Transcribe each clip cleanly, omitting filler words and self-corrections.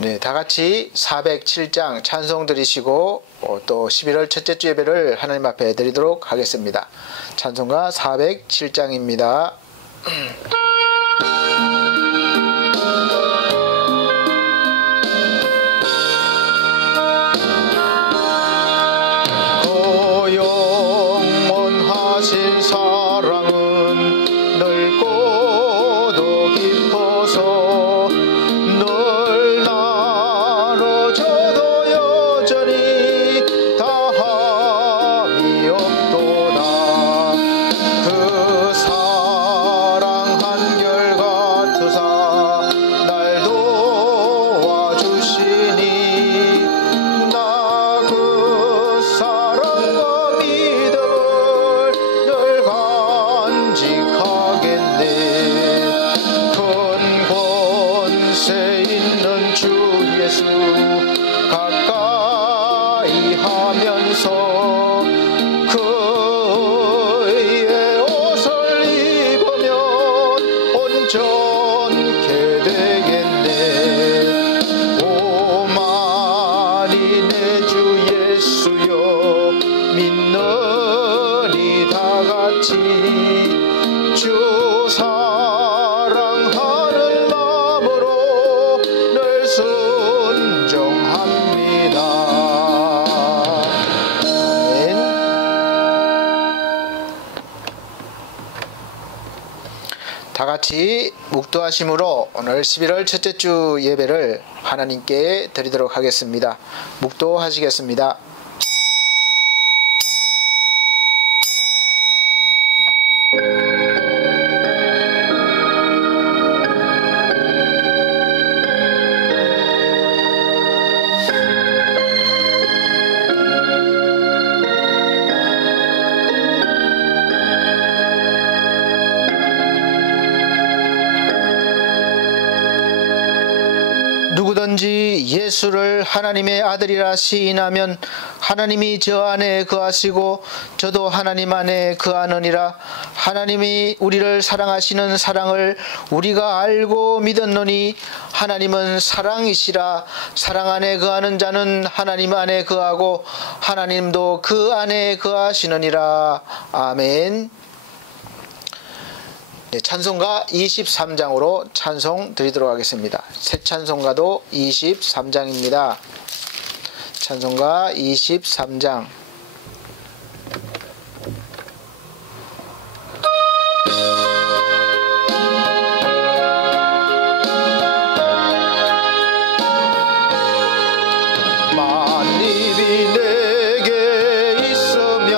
네, 다 같이 407장 찬송 드리시고 또 11월 첫째 주 예배를 하나님 앞에 드리도록 하겠습니다. 찬송가 407장입니다. 영원하신 사랑은 넓고도 깊어서 널 나눠줘도 여전히 다함이 없도다. 그 사랑 한결같으사 날 도와주시니 나 그 사랑과 믿음을 늘 간직하겠네. 큰 권세 있는 주 예수 가까이 하면서 그의 옷을 입으면 온전케 되겠네. 오만이 내 주 예수여 믿느니 다같이 주 사랑하는 마음으로 늘 순종합니다. 아멘. 다같이 묵도하심으로 오늘 11월 첫째 주 예배를 하나님께 드리도록 하겠습니다. 묵도하시겠습니다. 누구든지 예수를 하나님의 아들이라 시인하면 하나님이 저 안에 거하시고 저도 하나님 안에 거하느니라. 하나님이 우리를 사랑하시는 사랑을 우리가 알고 믿었노니 하나님은 사랑이시라. 사랑 안에 거하는 자는 하나님 안에 거하고 하나님도 그 안에 거하시느니라. 아멘. 네, 찬송가 23장으로 찬송 드리도록 하겠습니다. 새 찬송가도 23장입니다. 찬송가 23장. 만입이 내게 있으면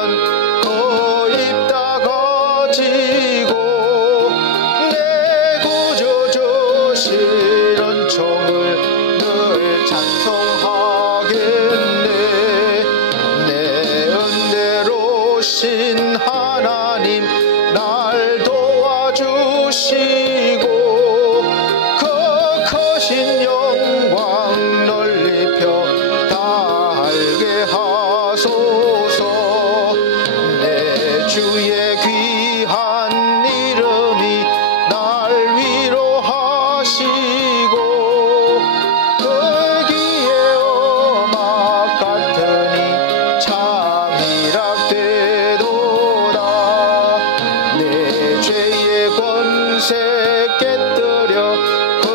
그 입 다 가지고 내 구주 주시는 총을 늘 찬송하겠네. 내 은혜로우신 하나님 날 도와주시고 그 크신 영광 넓이 펴 다 알게 하소서. 내 주의 귀한 이름이 날 위로하시고 거기에 음악 같으니 참 희락되도다. 내 죄의 권세 깨뜨려 그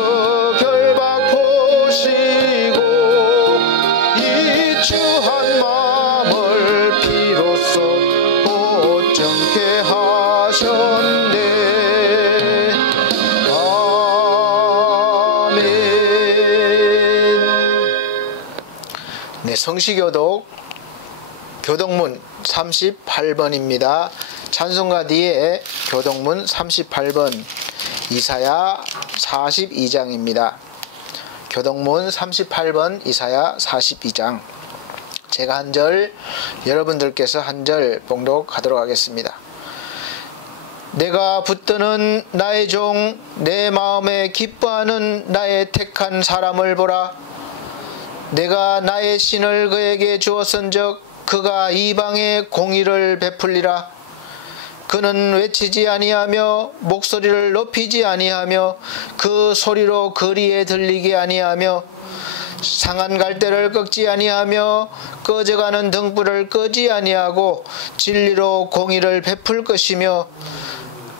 결박 보시고 이주한 마음을 비로소 보정케 하셨네. 아멘. 네, 성시교독 교독문 38번입니다. 찬송가 뒤에 교독문 38번 이사야 42장입니다. 교독문 38번 이사야 42장. 제가 한 절, 여러분들께서 한 절 봉독하도록 하겠습니다. 내가 붙드는 나의 종, 내 마음에 기뻐하는 나의 택한 사람을 보라. 내가 나의 신을 그에게 주었은즉 그가 이방에 공의를 베풀리라. 그는 외치지 아니하며 목소리를 높이지 아니하며 그 소리로 거리에 들리게 아니하며 상한 갈대를 꺾지 아니하며 꺼져가는 등불을 끄지 아니하고 진리로 공의를 베풀 것이며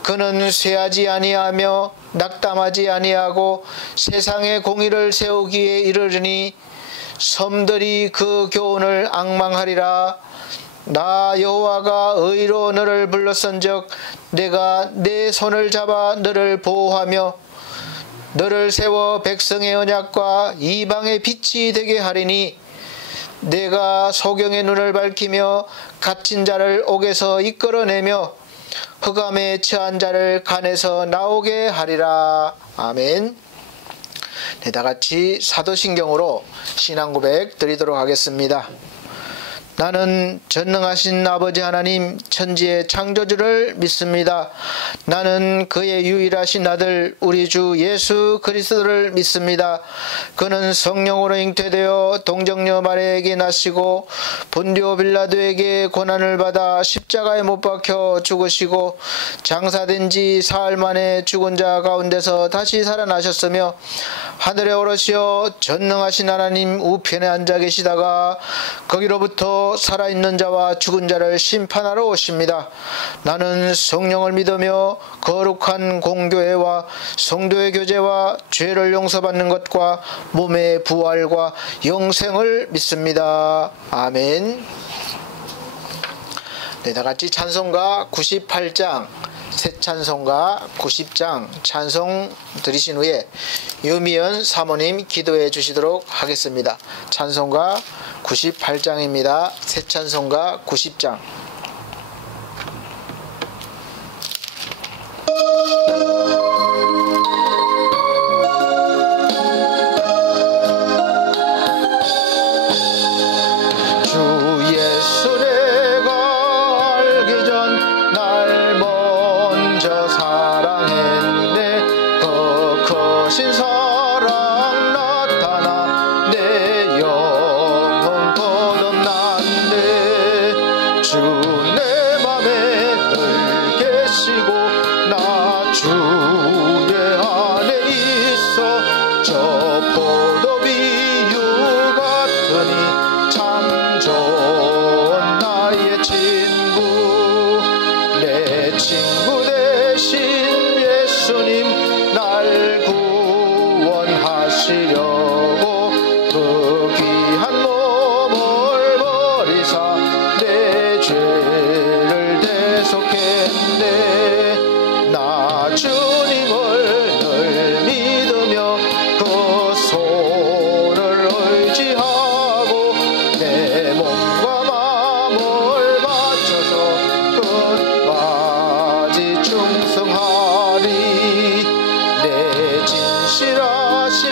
그는 쇠하지 아니하며 낙담하지 아니하고 세상의 공의를 세우기에 이르르니 섬들이 그 교훈을 앙망하리라. 나 여호와가 의로 너를 불렀은즉 내가 내 손을 잡아 너를 보호하며 너를 세워 백성의 언약과 이방의 빛이 되게 하리니 내가 소경의 눈을 밝히며 갇힌 자를 옥에서 이끌어내며 흑암에 처한 자를 간에서 나오게 하리라. 아멘. 네, 다같이 사도신경으로 신앙고백 드리도록 하겠습니다. 나는 전능하신 아버지 하나님 천지의 창조주를 믿습니다. 나는 그의 유일하신 아들 우리 주 예수 그리스도를 믿습니다. 그는 성령으로 잉태되어 동정녀 마리아에게 나시고 본디오 빌라도에게 고난을 받아 십자가에 못 박혀 죽으시고 장사된 지 사흘 만에 죽은 자 가운데서 다시 살아나셨으며 하늘에 오르시어 전능하신 하나님 우편에 앉아 계시다가 거기로부터 살아있는 자와 죽은 자를 심판하러 오십니다. 나는 성령을 믿으며 거룩한 공교회와 성도의 교제와 죄를 용서받는 것과 몸의 부활과 영생을 믿습니다. 아멘. 네, 다같이 찬송가 98장 새 찬송가 90장 찬송 드리신 후에 유미연 사모님 기도해 주시도록 하겠습니다. 찬송가 98장입니다. 새 찬송가 90장. 주 예수 내가 알기 전 날 먼저 사랑했네. 그 크신 사랑 나타나 내 영혼 거듭났네. 주 내 맘에 늘 계시고 나 주의 안에 있어 저 포도비유 같으니 참 좋은 나의 친구. 내 친구 대신 예수님 날 구원하시려고 그 귀한 몸을 버리사 내 죄를 대속했네. 나 주님을 늘 믿으며 그 손을 의지하고 내 몸과 마음을 바쳐서 끝까지 충성하리. 내 진실하신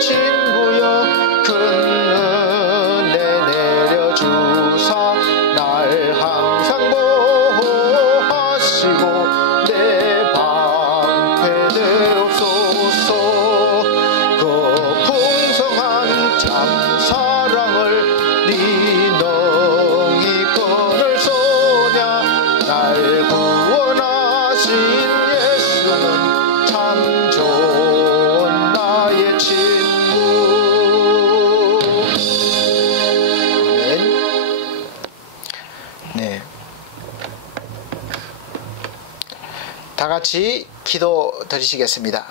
친구여 큰 은혜 내려주사 날 항상 보호하시고 내 방패 되옵소서. 그 풍성한 참 사랑을 네 능히 끊을 소냐. 날 구원하신 예수는 참 좋은 나의 친구. 아멘. 네. 다 같이 기도 드리시겠습니다.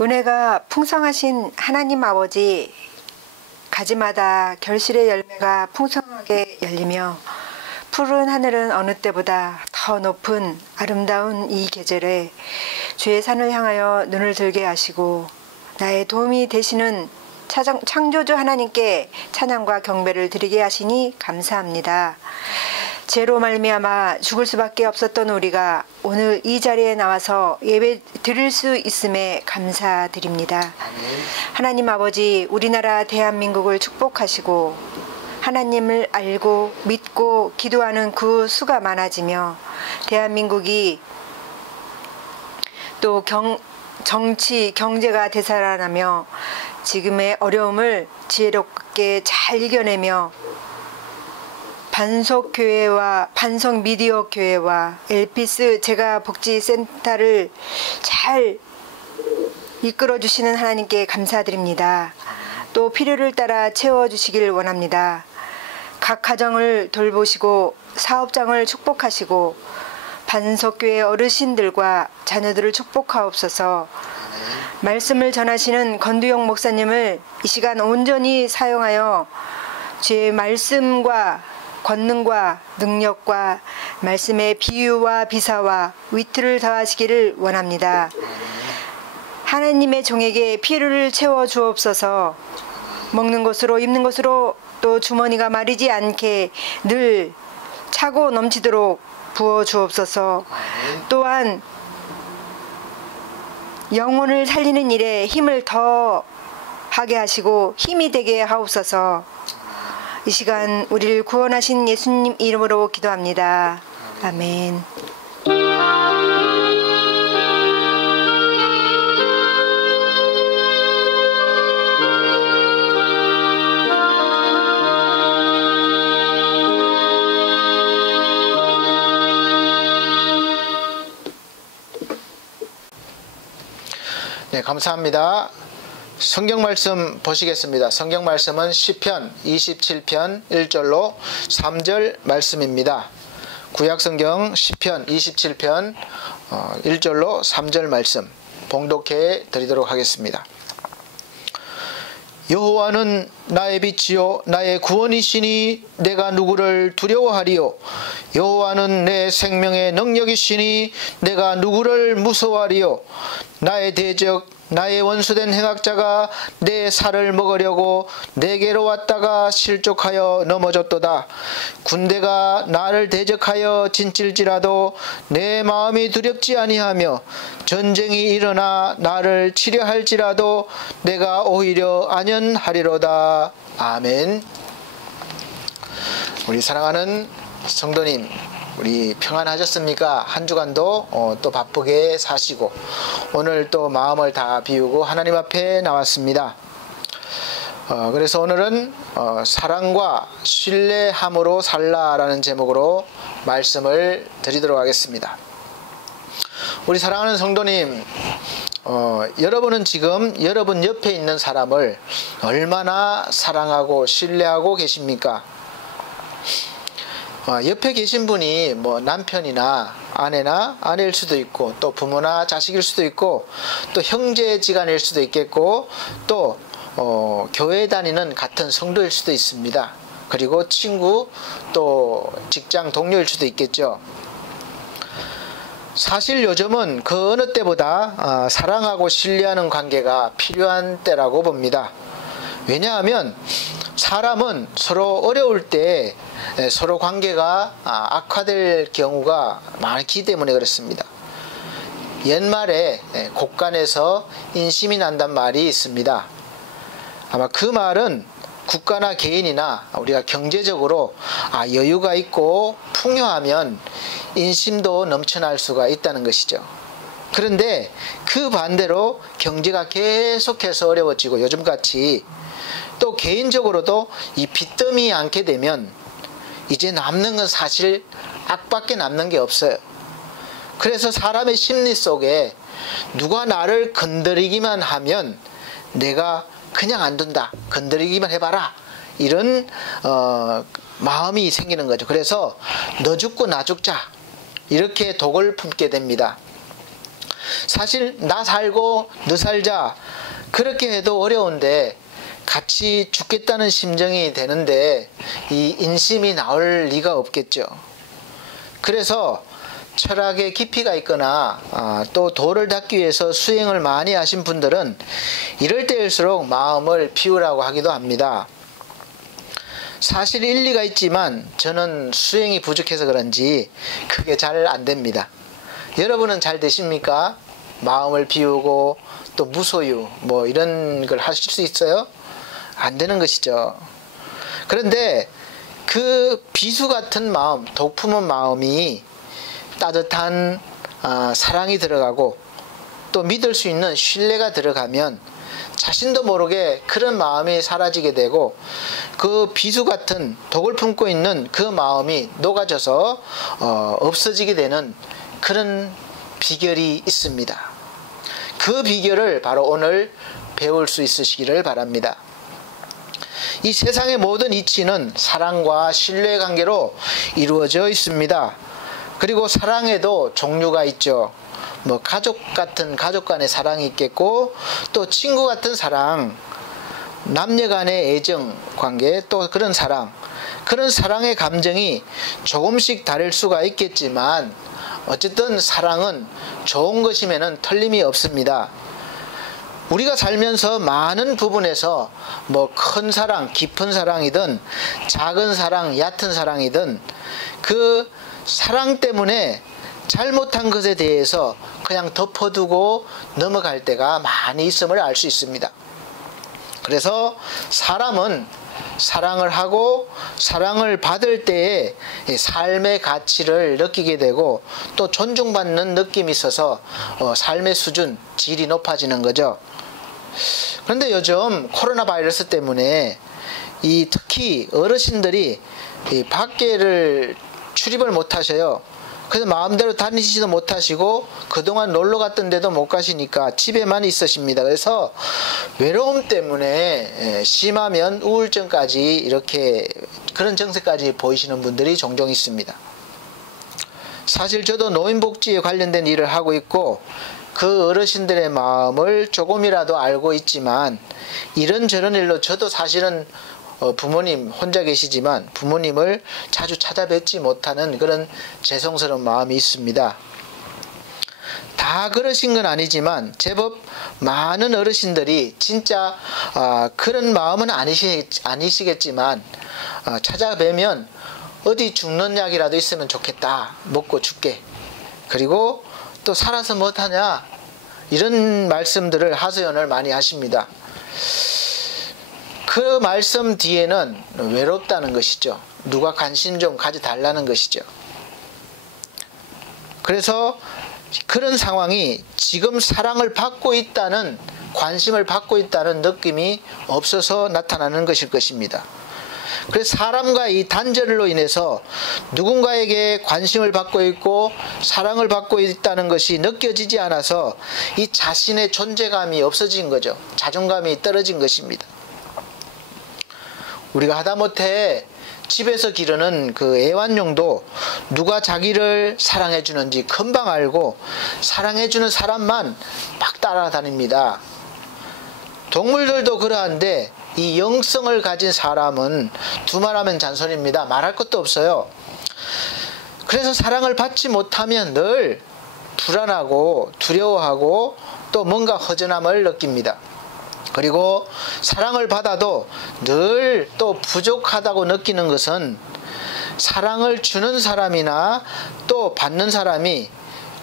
은혜가 풍성하신 하나님 아버지, 가지마다 결실의 열매가 풍성하게 열리며 푸른 하늘은 어느 때보다 더 높은 아름다운 이 계절에 주의 산을 향하여 눈을 들게 하시고 나의 도움이 되시는 창조주 하나님께 찬양과 경배를 드리게 하시니 감사합니다. 죄로 말미암아 죽을 수밖에 없었던 우리가 오늘 이 자리에 나와서 예배 드릴 수 있음에 감사드립니다. 하나님 아버지, 우리나라 대한민국을 축복하시고 하나님을 알고 믿고 기도하는 그 수가 많아지며 대한민국이 또 정치, 경제가 되살아나며 지금의 어려움을 지혜롭게 잘 이겨내며 반석교회와 반석미디어 교회와 엘피스 제가복지센터를 잘 이끌어주시는 하나님께 감사드립니다. 또 필요를 따라 채워주시길 원합니다. 각 가정을 돌보시고 사업장을 축복하시고 반석교회 어르신들과 자녀들을 축복하옵소서. 말씀을 전하시는 건두영 목사님을 이 시간 온전히 사용하여 주의 말씀과 권능과 능력과 말씀의 비유와 비사와 위트를 더하시기를 원합니다. 하나님의 종에게 필요를 채워 주옵소서. 먹는 것으로 입는 것으로 또 주머니가 마르지 않게 늘 차고 넘치도록 부어 주옵소서. 또한 영혼을 살리는 일에 힘을 더 하게 하시고 힘이 되게 하옵소서. 이 시간 우리를 구원하신 예수님 이름으로 기도합니다. 아멘. 네, 감사합니다. 성경 말씀 보시겠습니다. 성경 말씀은 시편 27편 1절로 3절 말씀입니다. 구약 성경 시편 27편 1절로 3절 말씀 봉독해 드리도록 하겠습니다. 여호와는 나의 빛이요 나의 구원이시니 내가 누구를 두려워하리요. 여호와는 내 생명의 능력이시니 내가 누구를 무서워하리요. 나의 대적 나의 원수된 행악자가 내 살을 먹으려고 내게로 왔다가 실족하여 넘어졌도다. 군대가 나를 대적하여 진칠지라도 내 마음이 두렵지 아니하며 전쟁이 일어나 나를 치려 할지라도 내가 오히려 안연하리로다. 아멘. 우리 사랑하는 성도님, 우리 평안하셨습니까? 한 주간도 또 바쁘게 사시고 오늘 또 마음을 다 비우고 하나님 앞에 나왔습니다. 그래서 오늘은 사랑과 신뢰함으로 살라라는 제목으로 말씀을 드리도록 하겠습니다. 우리 사랑하는 성도님, 여러분은 지금 여러분 옆에 있는 사람을 얼마나 사랑하고 신뢰하고 계십니까? 옆에 계신 분이 뭐 남편이나 아내나 아내일 수도 있고 또 부모나 자식일 수도 있고 또 형제지간일 수도 있겠고 또 교회 다니는 같은 성도일 수도 있습니다. 그리고 친구 또 직장 동료일 수도 있겠죠. 사실 요즘은 그 어느 때보다 사랑하고 신뢰하는 관계가 필요한 때라고 봅니다. 왜냐하면 사람은 서로 어려울 때 서로 관계가 악화될 경우가 많기 때문에 그렇습니다. 옛말에 곳간에서 인심이 난단 말이 있습니다. 아마 그 말은 국가나 개인이나 우리가 경제적으로 여유가 있고 풍요하면 인심도 넘쳐날 수가 있다는 것이죠. 그런데 그 반대로 경제가 계속해서 어려워지고 요즘같이 또 개인적으로도 이 빚더미 않게 되면 이제 남는 건 사실 악밖에 남는 게 없어요. 그래서 사람의 심리 속에 누가 나를 건드리기만 하면 내가 그냥 안 둔다. 건드리기만 해봐라. 이런 마음이 생기는 거죠. 그래서 너 죽고 나 죽자. 이렇게 독을 품게 됩니다. 사실 나 살고 너 살자. 그렇게 해도 어려운데 같이 죽겠다는 심정이 되는데 이 인심이 나올 리가 없겠죠. 그래서 철학에 깊이가 있거나 또 도를 닦기 위해서 수행을 많이 하신 분들은 이럴 때일수록 마음을 비우라고 하기도 합니다. 사실 일리가 있지만 저는 수행이 부족해서 그런지 그게 잘 안 됩니다. 여러분은 잘 되십니까? 마음을 비우고 또 무소유 뭐 이런 걸 하실 수 있어요? 안 되는 것이죠. 그런데 그 비수 같은 마음, 독 품은 마음이 따뜻한 사랑이 들어가고 또 믿을 수 있는 신뢰가 들어가면 자신도 모르게 그런 마음이 사라지게 되고 그 비수 같은 독을 품고 있는 그 마음이 녹아져서 없어지게 되는 그런 비결이 있습니다. 그 비결을 바로 오늘 배울 수 있으시기를 바랍니다. 이 세상의 모든 이치는 사랑과 신뢰 관계로 이루어져 있습니다. 그리고 사랑에도 종류가 있죠. 뭐 가족 같은 가족 간의 사랑이 있겠고, 또 친구 같은 사랑, 남녀 간의 애정 관계, 또 그런 사랑, 그런 사랑의 감정이 조금씩 다를 수가 있겠지만 어쨌든 사랑은 좋은 것임에는 틀림이 없습니다. 우리가 살면서 많은 부분에서 뭐 큰 사랑, 깊은 사랑이든 작은 사랑, 얕은 사랑이든 그 사랑 때문에 잘못한 것에 대해서 그냥 덮어두고 넘어갈 때가 많이 있음을 알 수 있습니다. 그래서 사람은 사랑을 하고 사랑을 받을 때에 삶의 가치를 느끼게 되고 또 존중받는 느낌이 있어서 삶의 수준, 질이 높아지는 거죠. 그런데 요즘 코로나 바이러스 때문에 특히 어르신들이 밖에를 출입을 못 하셔요. 그래서 마음대로 다니지도 못하시고 그동안 놀러 갔던 데도 못 가시니까 집에만 있으십니다. 그래서 외로움 때문에 심하면 우울증까지 이렇게 그런 증세까지 보이시는 분들이 종종 있습니다. 사실 저도 노인복지에 관련된 일을 하고 있고 그 어르신들의 마음을 조금이라도 알고 있지만 이런저런 일로 저도 사실은 부모님 혼자 계시지만 부모님을 자주 찾아뵙지 못하는 그런 죄송스러운 마음이 있습니다. 다 그러신 건 아니지만 제법 많은 어르신들이 진짜 그런 마음은 아니시겠지만 찾아뵈면 어디 죽는 약이라도 있으면 좋겠다, 먹고 죽게, 그리고 또 살아서 못하냐, 이런 말씀들을 하소연을 많이 하십니다. 그 말씀 뒤에는 외롭다는 것이죠. 누가 관심 좀 가져달라는 것이죠. 그래서 그런 상황이 지금 사랑을 받고 있다는, 관심을 받고 있다는 느낌이 없어서 나타나는 것일 것입니다. 그래서 사람과 이 단절로 인해서 누군가에게 관심을 받고 있고 사랑을 받고 있다는 것이 느껴지지 않아서 이 자신의 존재감이 없어진 거죠. 자존감이 떨어진 것입니다. 우리가 하다못해 집에서 기르는 그 애완용도 누가 자기를 사랑해 주는지 금방 알고 사랑해 주는 사람만 막 따라다닙니다. 동물들도 그러한데 이 영성을 가진 사람은 두말하면 잔소리입니다. 말할 것도 없어요. 그래서 사랑을 받지 못하면 늘 불안하고 두려워하고 또 뭔가 허전함을 느낍니다. 그리고 사랑을 받아도 늘 또 부족하다고 느끼는 것은 사랑을 주는 사람이나 또 받는 사람이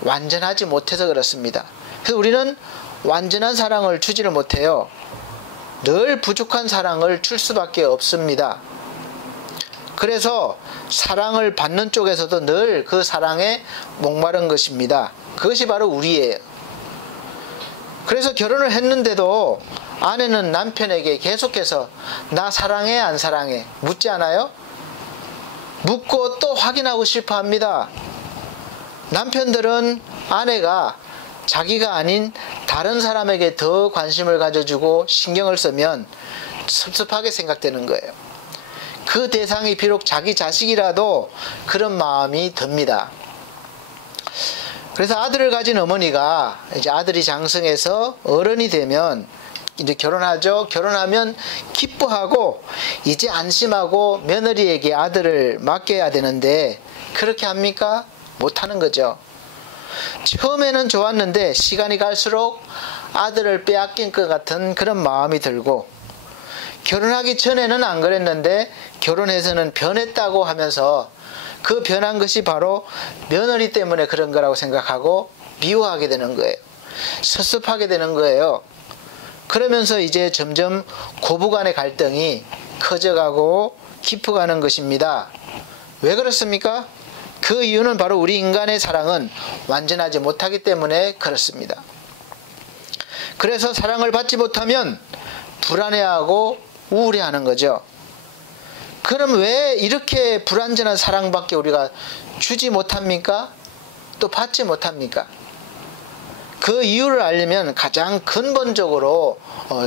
완전하지 못해서 그렇습니다. 그래서 우리는 완전한 사랑을 주지를 못해요. 늘 부족한 사랑을 줄 수밖에 없습니다. 그래서 사랑을 받는 쪽에서도 늘 그 사랑에 목마른 것입니다. 그것이 바로 우리예요. 그래서 결혼을 했는데도 아내는 남편에게 계속해서 나 사랑해 안 사랑해 묻지 않아요? 묻고 또 확인하고 싶어 합니다. 남편들은 아내가 자기가 아닌 다른 사람에게 더 관심을 가져주고 신경을 쓰면 섭섭하게 생각되는 거예요. 그 대상이 비록 자기 자식이라도 그런 마음이 듭니다. 그래서 아들을 가진 어머니가 이제 아들이 장성해서 어른이 되면 이제 결혼하죠. 결혼하면 기뻐하고 이제 안심하고 며느리에게 아들을 맡겨야 되는데 그렇게 합니까? 못하는 거죠. 처음에는 좋았는데 시간이 갈수록 아들을 빼앗긴 것 같은 그런 마음이 들고, 결혼하기 전에는 안 그랬는데 결혼해서는 변했다고 하면서 그 변한 것이 바로 며느리 때문에 그런 거라고 생각하고 미워하게 되는 거예요. 섭섭하게 되는 거예요. 그러면서 이제 점점 고부간의 갈등이 커져가고 깊어가는 것입니다. 왜 그렇습니까? 그 이유는 바로 우리 인간의 사랑은 완전하지 못하기 때문에 그렇습니다. 그래서 사랑을 받지 못하면 불안해하고 우울해하는 거죠. 그럼 왜 이렇게 불완전한 사랑밖에 우리가 주지 못합니까? 또 받지 못합니까? 그 이유를 알려면 가장 근본적으로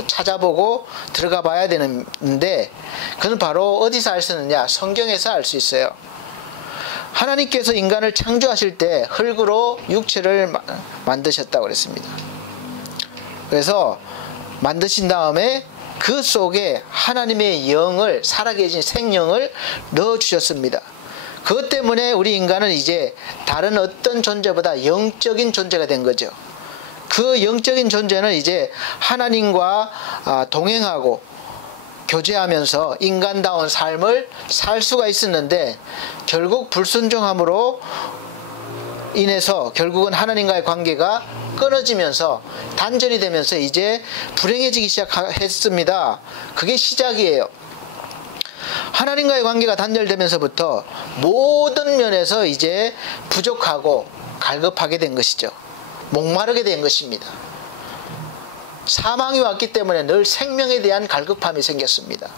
찾아보고 들어가 봐야 되는데, 그건 바로 어디서 알 수 있느냐? 성경에서 알 수 있어요. 하나님께서 인간을 창조하실 때 흙으로 육체를 만드셨다고 그랬습니다. 그래서 만드신 다음에 그 속에 하나님의 영을, 살아계신 생명을 넣어주셨습니다. 그것 때문에 우리 인간은 이제 다른 어떤 존재보다 영적인 존재가 된 거죠. 그 영적인 존재는 이제 하나님과 동행하고 교제하면서 인간다운 삶을 살 수가 있었는데, 결국 불순종함으로 인해서 결국은 하나님과의 관계가 끊어지면서 단절이 되면서 이제 불행해지기 시작했습니다. 그게 시작이에요. 하나님과의 관계가 단절되면서부터 모든 면에서 이제 부족하고 갈급하게 된 것이죠. 목마르게 된 것입니다. 사망이 왔기 때문에 늘 생명에 대한 갈급함이 생겼습니다.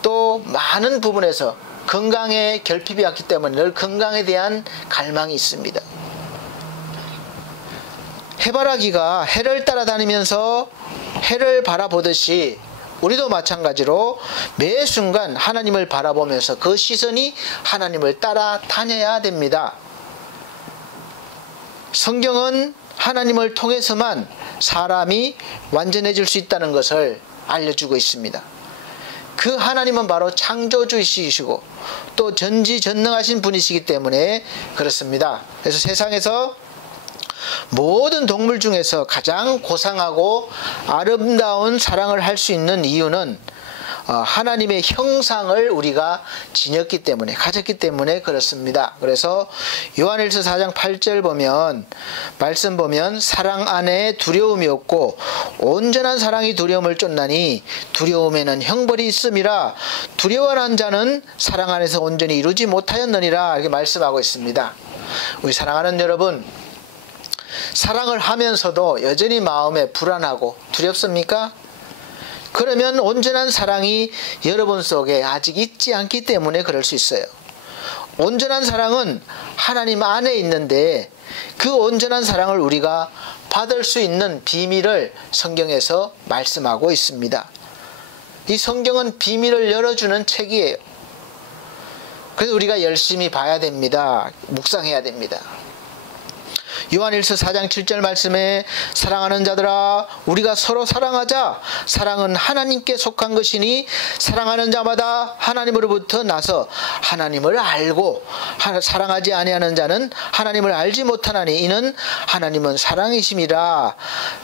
또 많은 부분에서 건강에 결핍이 왔기 때문에 늘 건강에 대한 갈망이 있습니다. 해바라기가 해를 따라다니면서 해를 바라보듯이 우리도 마찬가지로 매 순간 하나님을 바라보면서 그 시선이 하나님을 따라다녀야 됩니다. 성경은 하나님을 통해서만 사람이 완전해질 수 있다는 것을 알려주고 있습니다. 그 하나님은 바로 창조주이시고 또 전지전능하신 분이시기 때문에 그렇습니다. 그래서 세상에서 모든 동물 중에서 가장 고상하고 아름다운 사랑을 할 수 있는 이유는 하나님의 형상을 우리가 지녔기 때문에, 가졌기 때문에 그렇습니다. 그래서 요한일서 4장 8절 보면, 말씀 보면 사랑 안에 두려움이 없고 온전한 사랑이 두려움을 쫓나니 두려움에는 형벌이 있음이라. 두려워하는 자는 사랑 안에서 온전히 이루지 못하였느니라. 이렇게 말씀하고 있습니다. 우리 사랑하는 여러분, 사랑을 하면서도 여전히 마음에 불안하고 두렵습니까? 그러면 온전한 사랑이 여러분 속에 아직 있지 않기 때문에 그럴 수 있어요. 온전한 사랑은 하나님 안에 있는데 그 온전한 사랑을 우리가 받을 수 있는 비밀을 성경에서 말씀하고 있습니다. 이 성경은 비밀을 열어주는 책이에요. 그래서 우리가 열심히 봐야 됩니다. 묵상해야 됩니다. 요한일서 4장 7절 말씀에 사랑하는 자들아 우리가 서로 사랑하자. 사랑은 하나님께 속한 것이니 사랑하는 자마다 하나님으로부터 나서 하나님을 알고 사랑하지 아니하는 자는 하나님을 알지 못하나니 이는 하나님은 사랑이심이라.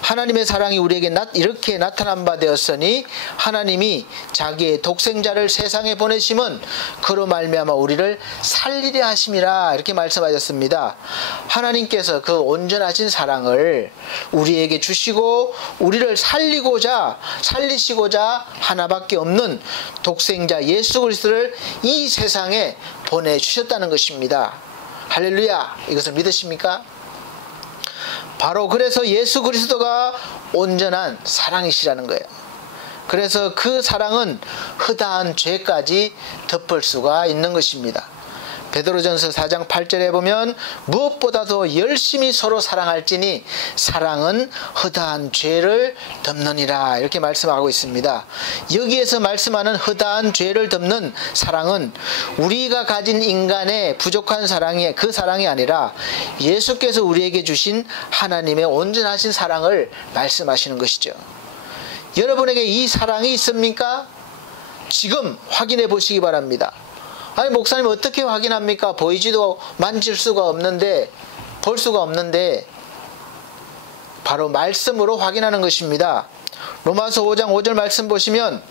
하나님의 사랑이 우리에게 이렇게 나타난 바 되었으니 하나님이 자기의 독생자를 세상에 보내심은 그로 말미암아 우리를 살리려 하심이라. 이렇게 말씀하셨습니다. 하나님께서 그 온전하신 사랑을 우리에게 주시고 우리를 살리시고자 하나밖에 없는 독생자 예수 그리스도를 이 세상에 보내주셨다는 것입니다. 할렐루야. 이것을 믿으십니까? 바로 그래서 예수 그리스도가 온전한 사랑이시라는 거예요. 그래서 그 사랑은 허다한 죄까지 덮을 수가 있는 것입니다. 베드로전서 4장 8절에 보면 무엇보다도 열심히 서로 사랑할지니 사랑은 허다한 죄를 덮느니라. 이렇게 말씀하고 있습니다. 여기에서 말씀하는 허다한 죄를 덮는 사랑은 우리가 가진 인간의 부족한 사랑이 그 사랑이 아니라 예수께서 우리에게 주신 하나님의 온전하신 사랑을 말씀하시는 것이죠. 여러분에게 이 사랑이 있습니까? 지금 확인해 보시기 바랍니다. 아니 목사님 어떻게 확인합니까? 보이지도 만질 수가 없는데 볼 수가 없는데 바로 말씀으로 확인하는 것입니다. 로마서 5장 5절 말씀 보시면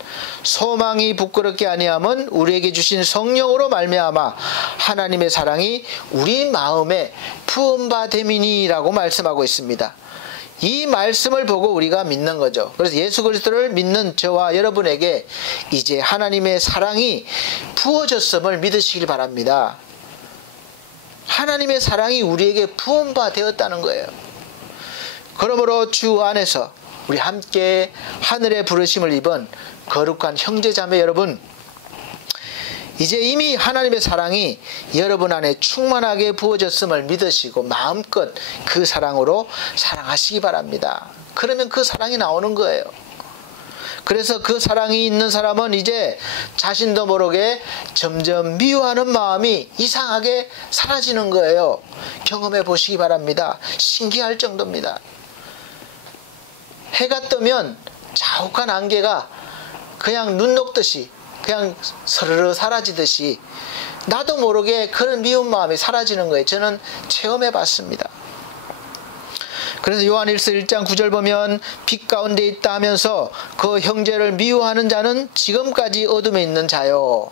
소망이 부끄럽게 아니함은 우리에게 주신 성령으로 말미암아 하나님의 사랑이 우리 마음에 부음받음이니라고 말씀하고 있습니다. 이 말씀을 보고 우리가 믿는 거죠. 그래서 예수 그리스도를 믿는 저와 여러분에게 이제 하나님의 사랑이 부어졌음을 믿으시길 바랍니다. 하나님의 사랑이 우리에게 부은 바 되었다는 거예요. 그러므로 주 안에서 우리 함께 하늘의 부르심을 입은 거룩한 형제자매 여러분, 이제 이미 하나님의 사랑이 여러분 안에 충만하게 부어졌음을 믿으시고 마음껏 그 사랑으로 사랑하시기 바랍니다. 그러면 그 사랑이 나오는 거예요. 그래서 그 사랑이 있는 사람은 이제 자신도 모르게 점점 미워하는 마음이 이상하게 사라지는 거예요. 경험해 보시기 바랍니다. 신기할 정도입니다. 해가 뜨면 자욱한 안개가 그냥 눈 녹듯이 그냥 서르르 사라지듯이 나도 모르게 그런 미운 마음이 사라지는 거예요. 저는 체험해 봤습니다. 그래서 요한일서 1장 9절 보면 빛 가운데 있다 하면서 그 형제를 미워하는 자는 지금까지 어둠에 있는 자요.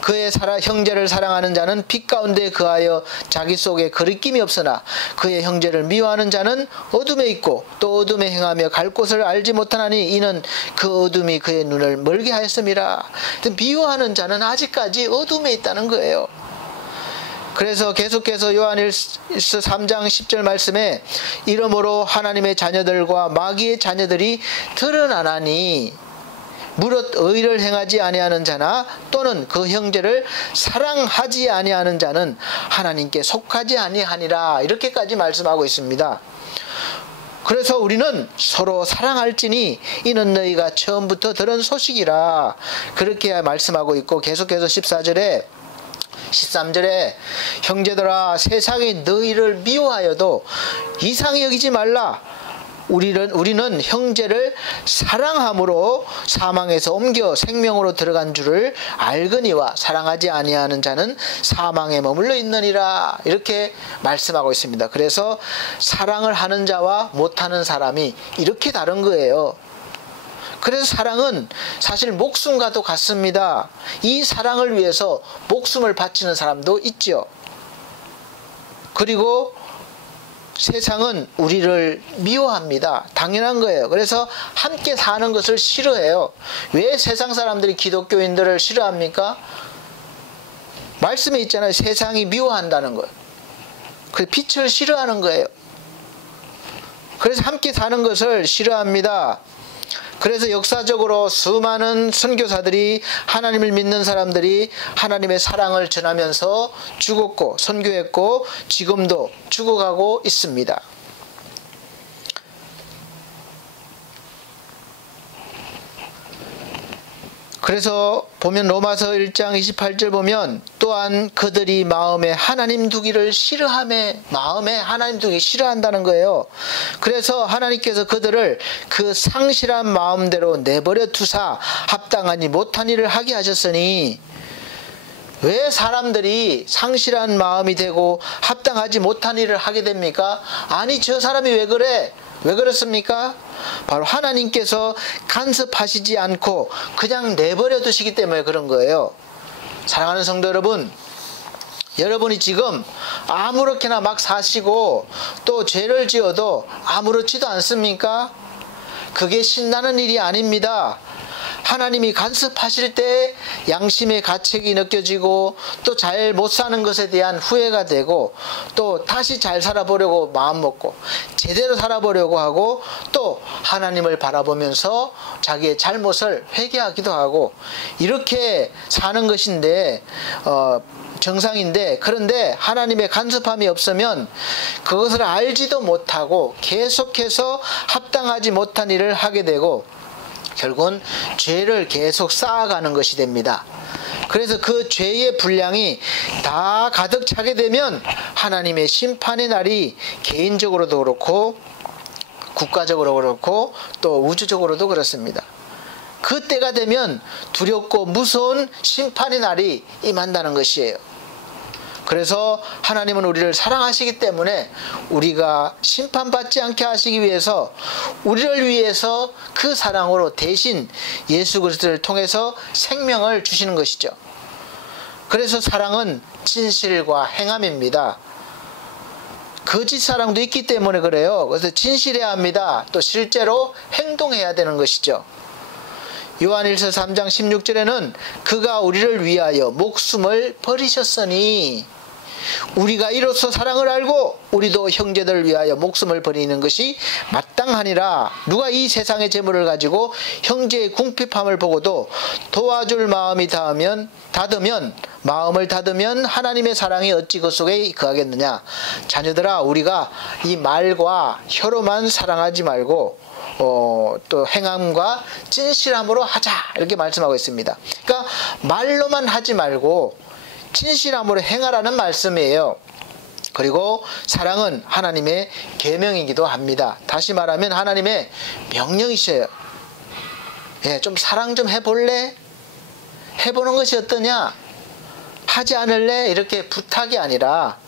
그의 형제를 사랑하는 자는 빛 가운데 거하여 자기 속에 거리낌이 없으나 그의 형제를 미워하는 자는 어둠에 있고 또 어둠에 행하며 갈 곳을 알지 못하나니 이는 그 어둠이 그의 눈을 멀게 하였음이라. 미워하는 자는 아직까지 어둠에 있다는 거예요. 그래서 계속해서 요한일서 3장 10절 말씀에 이러므로 하나님의 자녀들과 마귀의 자녀들이 드러나나니 무릇 의를 행하지 아니하는 자나 또는 그 형제를 사랑하지 아니하는 자는 하나님께 속하지 아니하니라. 이렇게까지 말씀하고 있습니다. 그래서 우리는 서로 사랑할지니 이는 너희가 처음부터 들은 소식이라. 그렇게 말씀하고 있고 계속해서 13절에 형제들아 세상이 너희를 미워하여도 이상히 여기지 말라. 우리는 형제를 사랑함으로 사망에서 옮겨 생명으로 들어간 줄을 알거니와 사랑하지 아니하는 자는 사망에 머물러 있느니라. 이렇게 말씀하고 있습니다. 그래서 사랑을 하는 자와 못하는 사람이 이렇게 다른 거예요. 그래서 사랑은 사실 목숨과도 같습니다. 이 사랑을 위해서 목숨을 바치는 사람도 있죠. 그리고 세상은 우리를 미워합니다. 당연한 거예요. 그래서 함께 사는 것을 싫어해요. 왜 세상 사람들이 기독교인들을 싫어합니까? 말씀에 있잖아요. 세상이 미워한다는 거예요. 그 빛을 싫어하는 거예요. 그래서 함께 사는 것을 싫어합니다. 그래서 역사적으로 수많은 선교사들이 하나님을 믿는 사람들이 하나님의 사랑을 전하면서 죽었고 선교했고 지금도 죽어가고 있습니다. 그래서 보면 로마서 1장 28절 보면 또한 그들이 마음에 하나님 두기를 싫어하며 마음에 하나님 두기 싫어한다는 거예요. 그래서 하나님께서 그들을 그 상실한 마음대로 내버려 두사 합당하지 못한 일을 하게 하셨으니. 왜 사람들이 상실한 마음이 되고 합당하지 못한 일을 하게 됩니까? 아니 저 사람이 왜 그래? 왜 그렇습니까? 바로 하나님께서 간섭하시지 않고 그냥 내버려 두시기 때문에 그런 거예요. 사랑하는 성도 여러분, 여러분이 지금 아무렇게나 막 사시고 또 죄를 지어도 아무렇지도 않습니까? 그게 신나는 일이 아닙니다. 하나님이 간섭하실 때 양심의 가책이 느껴지고 또 잘 못 사는 것에 대한 후회가 되고 또 다시 잘 살아보려고 마음먹고 제대로 살아보려고 하고 또 하나님을 바라보면서 자기의 잘못을 회개하기도 하고 이렇게 사는 것인데 정상인데, 그런데 하나님의 간섭함이 없으면 그것을 알지도 못하고 계속해서 합당하지 못한 일을 하게 되고 결국은 죄를 계속 쌓아가는 것이 됩니다. 그래서 그 죄의 분량이 다 가득 차게 되면 하나님의 심판의 날이 개인적으로도 그렇고 국가적으로 그렇고 또 우주적으로도 그렇습니다. 그때가 되면 두렵고 무서운 심판의 날이 임한다는 것이에요. 그래서 하나님은 우리를 사랑하시기 때문에 우리가 심판받지 않게 하시기 위해서 우리를 위해서 그 사랑으로 대신 예수 그리스도를 통해서 생명을 주시는 것이죠. 그래서 사랑은 진실과 행함입니다. 거짓 사랑도 있기 때문에 그래요. 그래서 진실해야 합니다. 또 실제로 행동해야 되는 것이죠. 요한일서 3장 16절에는 그가 우리를 위하여 목숨을 버리셨으니, 우리가 이로써 사랑을 알고 우리도 형제들을 위하여 목숨을 버리는 것이 마땅하니라. 누가 이 세상의 재물을 가지고 형제의 궁핍함을 보고도 도와줄 마음을 닫으면 하나님의 사랑이 어찌 그 속에 거하겠느냐. 자녀들아, 우리가 이 말과 혀로만 사랑하지 말고 또 행함과 진실함으로 하자, 이렇게 말씀하고 있습니다. 그러니까 말로만 하지 말고 진실함으로 행하라는 말씀이에요. 그리고 사랑은 하나님의 계명이기도 합니다. 다시 말하면 하나님의 명령이셔요. 좀 사랑 좀 해볼래? 해보는 것이 어떠냐? 하지 않을래? 이렇게 부탁이 아니라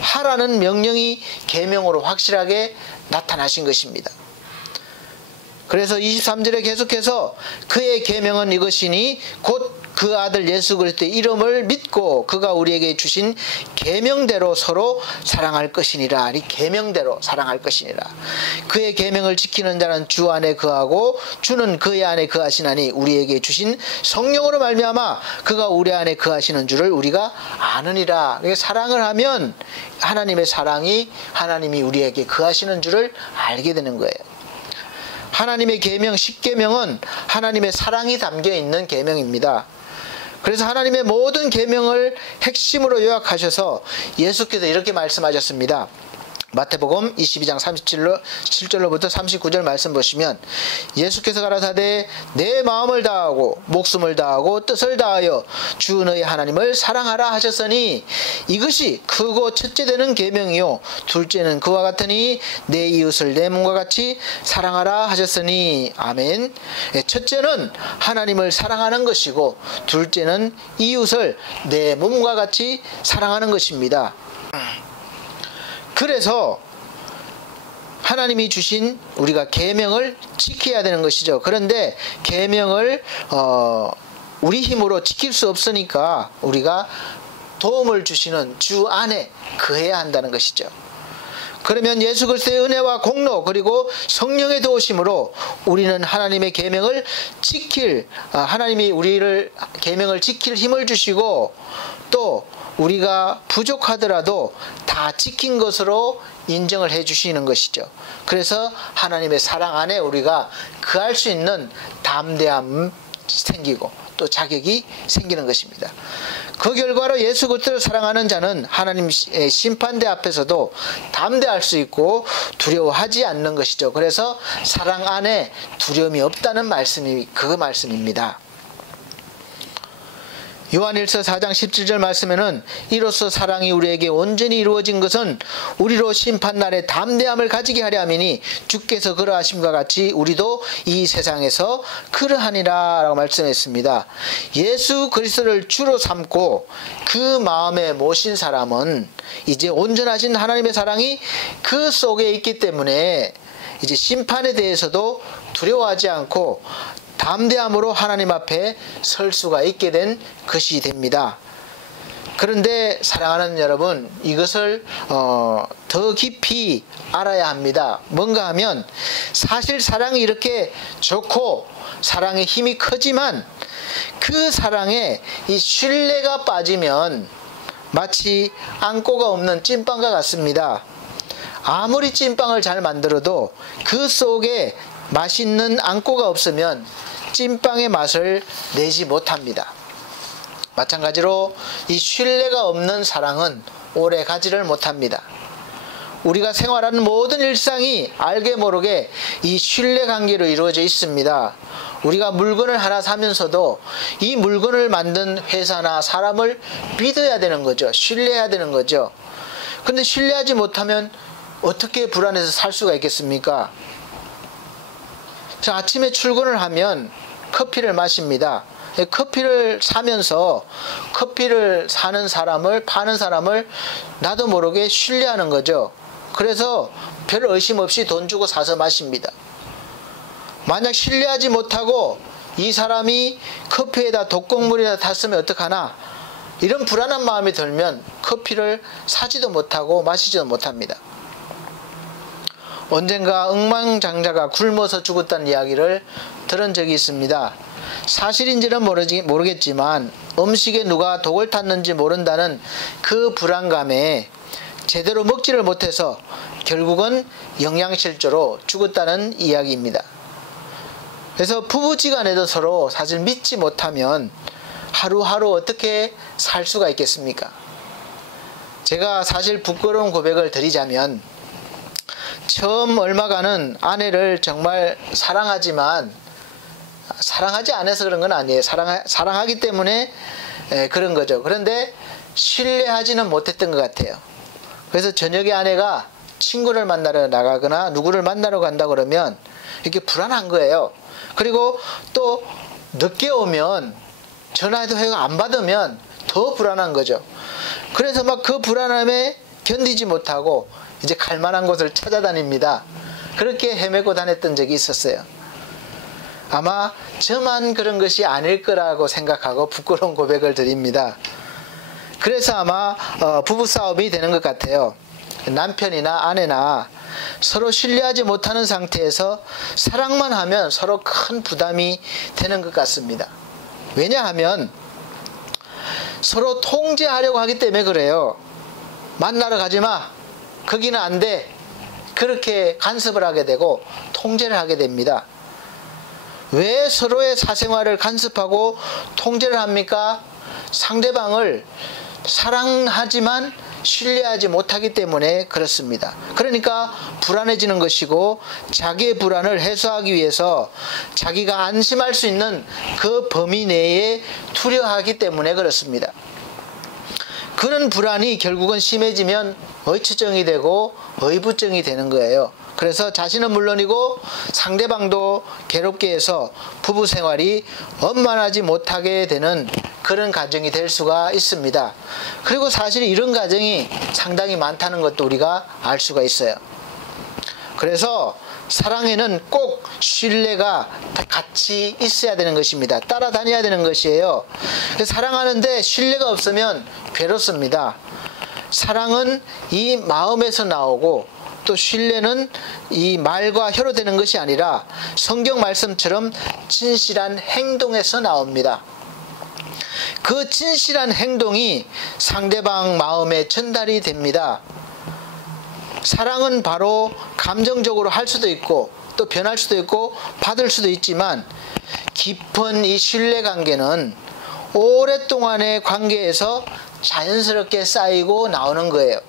하라는 명령이 계명으로 확실하게 나타나신 것입니다. 그래서 23절에 계속해서 그의 계명은 이것이니 곧 그 아들 예수 그리스도의 이름을 믿고 그가 우리에게 주신 계명대로 서로 사랑할 것이니라. 이 계명대로 사랑할 것이니라. 그의 계명을 지키는 자는 주 안에 거하고 주는 그의 안에 거하시나니 우리에게 주신 성령으로 말미암아 그가 우리 안에 거하시는 줄을 우리가 아느니라. 사랑을 하면 하나님의 사랑이 하나님이 우리에게 거하시는 줄을 알게 되는 거예요. 하나님의 계명 10계명은 하나님의 사랑이 담겨 있는 계명입니다. 그래서 하나님의 모든 계명을 핵심으로 요약하셔서 예수께서 이렇게 말씀하셨습니다. 마태복음 22장 37절로부터 39절 말씀 보시면 예수께서 가라사대 내 마음을 다하고 목숨을 다하고 뜻을 다하여 주 너희 하나님을 사랑하라 하셨으니 이것이 크고 첫째 되는 계명이요 둘째는 그와 같으니 내 이웃을 내 몸과 같이 사랑하라 하셨으니. 아멘. 첫째는 하나님을 사랑하는 것이고 둘째는 이웃을 내 몸과 같이 사랑하는 것입니다. 그래서 하나님이 주신 우리가 계명을 지켜야 되는 것이죠. 그런데 계명을 우리 힘으로 지킬 수 없으니까 우리가 도움을 주시는 주 안에 거해야 한다는 것이죠. 그러면 예수 그리스도의 은혜와 공로 그리고 성령의 도우심으로 우리는 하나님의 계명을 하나님이 우리를 계명을 지킬 힘을 주시고 또 우리가 부족하더라도 다 지킨 것으로 인정을 해 주시는 것이죠. 그래서 하나님의 사랑 안에 우리가 거할 수 있는 담대함이 생기고 또 자격이 생기는 것입니다. 그 결과로 예수 그리스도를 사랑하는 자는 하나님의 심판대 앞에서도 담대할 수 있고 두려워하지 않는 것이죠. 그래서 사랑 안에 두려움이 없다는 말씀이 그 말씀입니다. 요한일서 4장 17절 말씀에는 이로써 사랑이 우리에게 온전히 이루어진 것은 우리로 심판날에 담대함을 가지게 하려 함이니 주께서 그러하심과 같이 우리도 이 세상에서 그러하니라 라고 말씀했습니다. 예수 그리스도를 주로 삼고 그 마음에 모신 사람은 이제 온전하신 하나님의 사랑이 그 속에 있기 때문에 이제 심판에 대해서도 두려워하지 않고 담대함으로 하나님 앞에 설 수가 있게 된 것이 됩니다. 그런데 사랑하는 여러분, 이것을 더 깊이 알아야 합니다. 뭔가 하면 사실 사랑이 이렇게 좋고 사랑의 힘이 크지만 그 사랑에 이 신뢰가 빠지면 마치 안고가 없는 찐빵과 같습니다. 아무리 찐빵을 잘 만들어도 그 속에 맛있는 안고가 없으면 찐빵의 맛을 내지 못합니다. 마찬가지로 이 신뢰가 없는 사랑은 오래 가지를 못합니다. 우리가 생활하는 모든 일상이 알게 모르게 이 신뢰 관계로 이루어져 있습니다. 우리가 물건을 하나 사면서도 이 물건을 만든 회사나 사람을 믿어야 되는 거죠. 신뢰해야 되는 거죠. 그런데 신뢰하지 못하면 어떻게 불안해서 살 수가 있겠습니까? 자, 아침에 출근을 하면 커피를 마십니다. 커피를 사면서 커피를 사는 사람을 파는 사람을 나도 모르게 신뢰하는 거죠. 그래서 별 의심 없이 돈 주고 사서 마십니다. 만약 신뢰하지 못하고 이 사람이 커피에다 독극물이나 탔으면 어떡하나 이런 불안한 마음이 들면 커피를 사지도 못하고 마시지도 못합니다. 언젠가 억만장자가 굶어서 죽었다는 이야기를 들은 적이 있습니다. 사실인지는 모르겠지만 음식에 누가 독을 탔는지 모른다는 그 불안감에 제대로 먹지를 못해서 결국은 영양실조로 죽었다는 이야기입니다. 그래서 부부지간에도 서로 사실 믿지 못하면 하루하루 어떻게 살 수가 있겠습니까? 제가 사실 부끄러운 고백을 드리자면 처음 얼마간은 아내를 정말 사랑하지만 사랑하지 않아서 그런 건 아니에요. 사랑하기 때문에 그런 거죠. 그런데 신뢰하지는 못했던 것 같아요. 그래서 저녁에 아내가 친구를 만나러 나가거나 누구를 만나러 간다 그러면 이렇게 불안한 거예요. 그리고 또 늦게 오면 전화도 해도 안 받으면 더 불안한 거죠. 그래서 막 그 불안함에 견디지 못하고 이제 갈 만한 곳을 찾아다닙니다. 그렇게 헤매고 다녔던 적이 있었어요. 아마 저만 그런 것이 아닐 거라고 생각하고 부끄러운 고백을 드립니다. 그래서 아마 부부싸움이 되는 것 같아요. 남편이나 아내나 서로 신뢰하지 못하는 상태에서 사랑만 하면 서로 큰 부담이 되는 것 같습니다. 왜냐하면 서로 통제하려고 하기 때문에 그래요. 만나러 가지마, 거기는 안 돼, 그렇게 간섭을 하게 되고 통제를 하게 됩니다. 왜 서로의 사생활을 간섭하고 통제를 합니까? 상대방을 사랑하지만 신뢰하지 못하기 때문에 그렇습니다. 그러니까 불안해지는 것이고, 자기의 불안을 해소하기 위해서 자기가 안심할 수 있는 그 범위 내에 투려하기 때문에 그렇습니다. 그런 불안이 결국은 심해지면 의처증이 되고 의부증이 되는 거예요. 그래서 자신은 물론이고 상대방도 괴롭게 해서 부부 생활이 원만하지 못하게 되는 그런 가정이 될 수가 있습니다. 그리고 사실 이런 가정이 상당히 많다는 것도 우리가 알 수가 있어요. 그래서 사랑에는 꼭 신뢰가 같이 있어야 되는 것입니다. 따라다녀야 되는 것이에요. 사랑하는데 신뢰가 없으면 괴롭습니다. 사랑은 이 마음에서 나오고, 또 신뢰는 이 말과 혀로 되는 것이 아니라 성경 말씀처럼 진실한 행동에서 나옵니다. 그 진실한 행동이 상대방 마음에 전달이 됩니다. 사랑은 바로 감정적으로 할 수도 있고 또 변할 수도 있고 받을 수도 있지만, 깊은 이 신뢰관계는 오랫동안의 관계에서 자연스럽게 쌓이고 나오는 거예요.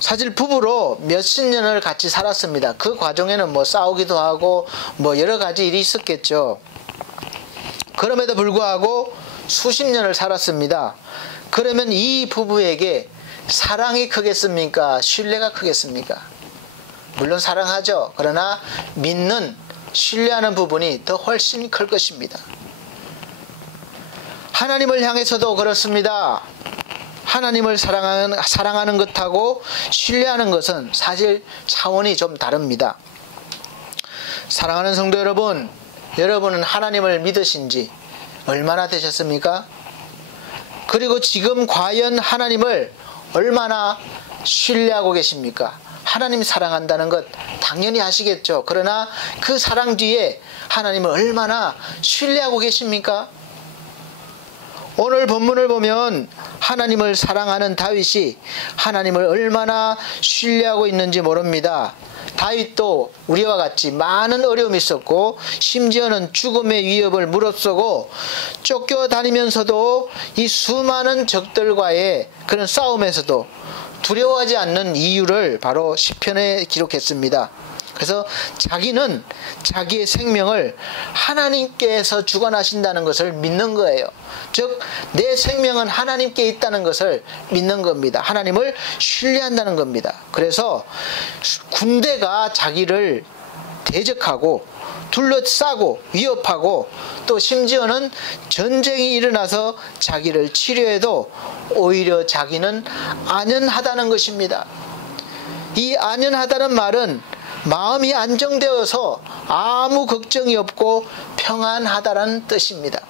사실 부부로 몇십 년을 같이 살았습니다. 그 과정에는 뭐 싸우기도 하고 뭐 여러 가지 일이 있었겠죠. 그럼에도 불구하고 수십 년을 살았습니다. 그러면 이 부부에게 사랑이 크겠습니까? 신뢰가 크겠습니까? 물론 사랑하죠. 그러나 믿는, 신뢰하는 부분이 더 훨씬 클 것입니다. 하나님을 향해서도 그렇습니다. 하나님을 사랑하는 것하고 신뢰하는 것은 사실 차원이 좀 다릅니다. 사랑하는 성도 여러분, 여러분은 하나님을 믿으신 지 얼마나 되셨습니까? 그리고 지금 과연 하나님을 얼마나 신뢰하고 계십니까? 하나님 사랑한다는 것 당연히 아시겠죠. 그러나 그 사랑 뒤에 하나님을 얼마나 신뢰하고 계십니까? 오늘 본문을 보면 하나님을 사랑하는 다윗이 하나님을 얼마나 신뢰하고 있는지 모릅니다. 다윗도 우리와 같이 많은 어려움이 있었고, 심지어는 죽음의 위협을 무릅쓰고 쫓겨다니면서도 이 수많은 적들과의 그런 싸움에서도 두려워하지 않는 이유를 바로 시편에 기록했습니다. 그래서 자기는 자기의 생명을 하나님께서 주관하신다는 것을 믿는 거예요. 즉, 내 생명은 하나님께 있다는 것을 믿는 겁니다. 하나님을 신뢰한다는 겁니다. 그래서 군대가 자기를 대적하고 둘러싸고 위협하고 또 심지어는 전쟁이 일어나서 자기를 치료해도 오히려 자기는 안연하다는 것입니다. 이 안연하다는 말은 마음이 안정되어서 아무 걱정이 없고 평안하다는 뜻입니다.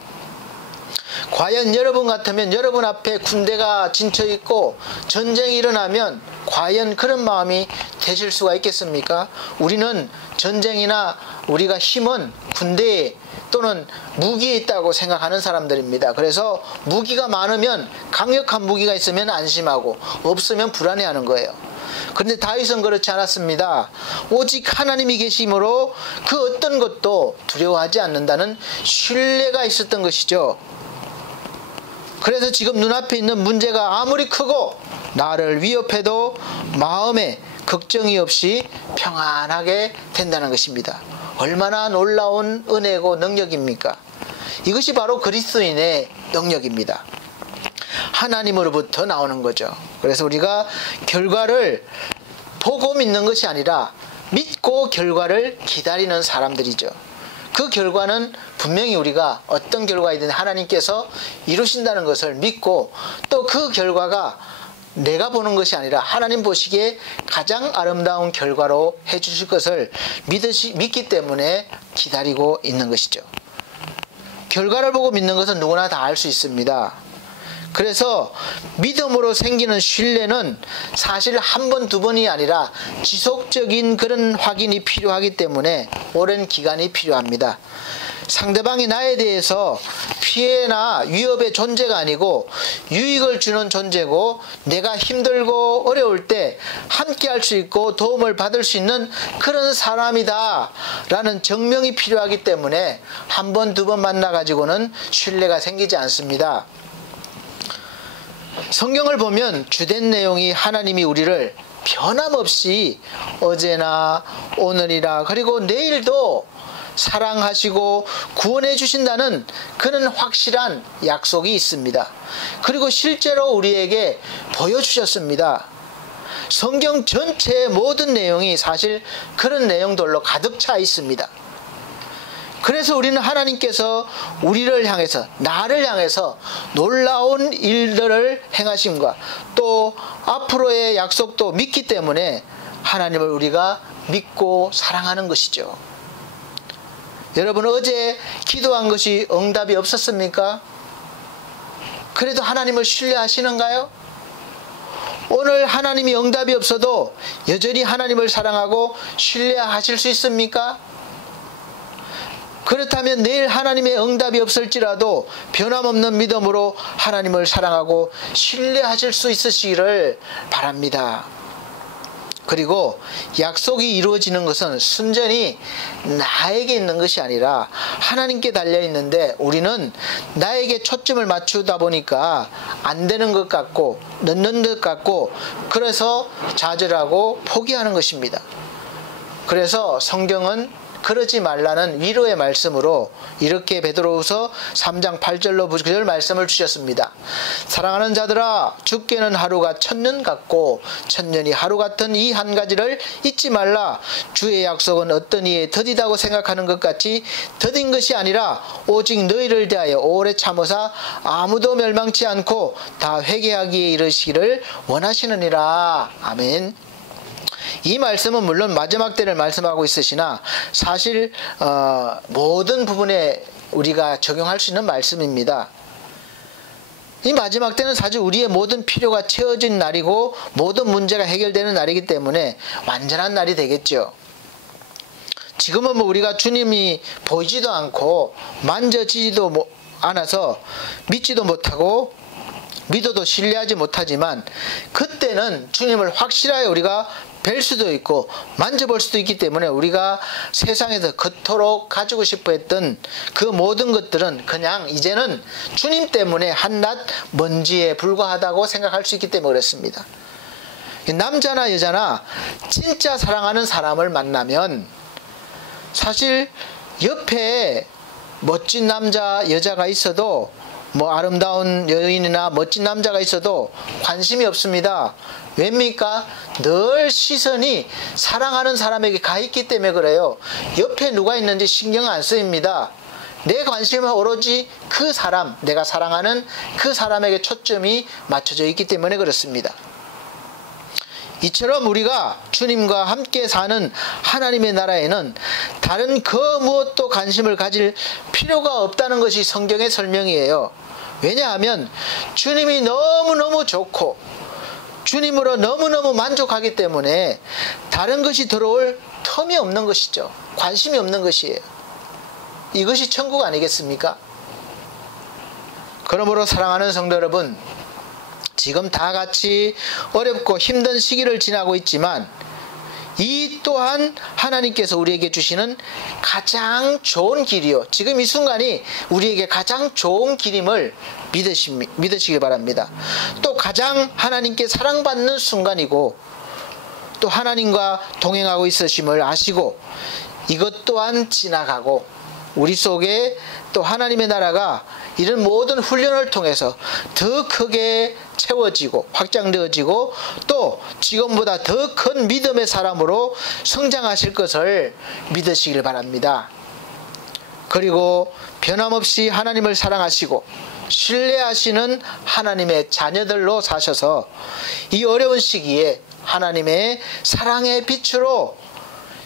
과연 여러분 같으면 여러분 앞에 군대가 진쳐 있고 전쟁이 일어나면 과연 그런 마음이 되실 수가 있겠습니까? 우리는 전쟁이나 우리가 힘은 군대에 또는 무기에 있다고 생각하는 사람들입니다. 그래서 무기가 많으면, 강력한 무기가 있으면 안심하고 없으면 불안해하는 거예요. 그런데 다윗은 그렇지 않았습니다. 오직 하나님이 계심으로 그 어떤 것도 두려워하지 않는다는 신뢰가 있었던 것이죠. 그래서 지금 눈앞에 있는 문제가 아무리 크고 나를 위협해도 마음에 걱정이 없이 평안하게 된다는 것입니다. 얼마나 놀라운 은혜고 능력입니까? 이것이 바로 그리스도인의 능력입니다. 하나님으로부터 나오는 거죠. 그래서 우리가 결과를 보고 믿는 것이 아니라 믿고 결과를 기다리는 사람들이죠. 그 결과는 분명히 우리가 어떤 결과이든 하나님께서 이루신다는 것을 믿고, 또 그 결과가 내가 보는 것이 아니라 하나님 보시기에 가장 아름다운 결과로 해주실 것을 믿기 때문에 기다리고 있는 것이죠. 결과를 보고 믿는 것은 누구나 다 알 수 있습니다. 그래서 믿음으로 생기는 신뢰는 사실 한 번, 두 번이 아니라 지속적인 그런 확인이 필요하기 때문에 오랜 기간이 필요합니다. 상대방이 나에 대해서 피해나 위협의 존재가 아니고 유익을 주는 존재고, 내가 힘들고 어려울 때 함께 할 수 있고 도움을 받을 수 있는 그런 사람이다 라는 증명이 필요하기 때문에 한 번, 두 번 만나가지고는 신뢰가 생기지 않습니다. 성경을 보면 주된 내용이 하나님이 우리를 변함없이 어제나 오늘이라 그리고 내일도 사랑하시고 구원해 주신다는 그런 확실한 약속이 있습니다. 그리고 실제로 우리에게 보여주셨습니다. 성경 전체의 모든 내용이 사실 그런 내용들로 가득 차 있습니다. 그래서 우리는 하나님께서 우리를 향해서, 나를 향해서 놀라운 일들을 행하심과 또 앞으로의 약속도 믿기 때문에 하나님을 우리가 믿고 사랑하는 것이죠. 여러분, 어제 기도한 것이 응답이 없었습니까? 그래도 하나님을 신뢰하시는가요? 오늘 하나님이 응답이 없어도 여전히 하나님을 사랑하고 신뢰하실 수 있습니까? 그렇다면 내일 하나님의 응답이 없을지라도 변함없는 믿음으로 하나님을 사랑하고 신뢰하실 수 있으시기를 바랍니다. 그리고 약속이 이루어지는 것은 순전히 나에게 있는 것이 아니라 하나님께 달려있는데, 우리는 나에게 초점을 맞추다 보니까 안 되는 것 같고 늦는 것 같고, 그래서 좌절하고 포기하는 것입니다. 그래서 성경은 그러지 말라는 위로의 말씀으로 이렇게 베드로후서 3장 8절로 9절 말씀을 주셨습니다. 사랑하는 자들아, 죽게는 하루가 천년 같고 천년이 하루 같은 이 한 가지를 잊지 말라. 주의 약속은 어떤 이에 더디다고 생각하는 것 같이 더딘 것이 아니라 오직 너희를 대하여 오래 참으사 아무도 멸망치 않고 다 회개하기에 이르시기를 원하시느니라. 아멘. 이 말씀은 물론 마지막 때를 말씀하고 있으시나 사실 모든 부분에 우리가 적용할 수 있는 말씀입니다. 이 마지막 때는 사실 우리의 모든 필요가 채워진 날이고 모든 문제가 해결되는 날이기 때문에 완전한 날이 되겠죠. 지금은 우리가 주님이 보이지도 않고 만져지지도 않아서 믿지도 못하고 믿어도 신뢰하지 못하지만, 그때는 주님을 확실하게 우리가 뵐 수도 있고 만져볼 수도 있기 때문에 우리가 세상에서 그토록 가지고 싶어 했던 그 모든 것들은 그냥 이제는 주님 때문에 한낱 먼지에 불과하다고 생각할 수 있기 때문에 그렇습니다. 남자나 여자나 진짜 사랑하는 사람을 만나면 사실 옆에 멋진 남자, 여자가 있어도, 아름다운 여인이나 멋진 남자가 있어도 관심이 없습니다. 왜입니까? 늘 시선이 사랑하는 사람에게 가 있기 때문에 그래요. 옆에 누가 있는지 신경 안 쓰입니다. 내 관심은 오로지 그 사람, 내가 사랑하는 그 사람에게 초점이 맞춰져 있기 때문에 그렇습니다. 이처럼 우리가 주님과 함께 사는 하나님의 나라에는 다른 그 무엇도 관심을 가질 필요가 없다는 것이 성경의 설명이에요. 왜냐하면 주님이 너무너무 좋고 주님으로 너무너무 만족하기 때문에 다른 것이 들어올 텀이 없는 것이죠. 관심이 없는 것이에요. 이것이 천국 아니겠습니까? 그러므로 사랑하는 성도 여러분, 지금 다 같이 어렵고 힘든 시기를 지나고 있지만 이 또한 하나님께서 우리에게 주시는 가장 좋은 길이요, 지금 이 순간이 우리에게 가장 좋은 길임을 믿으시길 바랍니다. 또 가장 하나님께 사랑받는 순간이고 또 하나님과 동행하고 있으심을 아시고 이것 또한 지나가고 우리 속에 또 하나님의 나라가 이런 모든 훈련을 통해서 더 크게 채워지고 확장되어지고 또 지금보다 더 큰 믿음의 사람으로 성장하실 것을 믿으시길 바랍니다. 그리고 변함없이 하나님을 사랑하시고 신뢰하시는 하나님의 자녀들로 사셔서 이 어려운 시기에 하나님의 사랑의 빛으로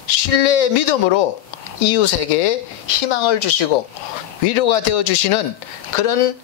신뢰의 믿음으로 이웃에게 희망을 주시고 위로가 되어주시는 그런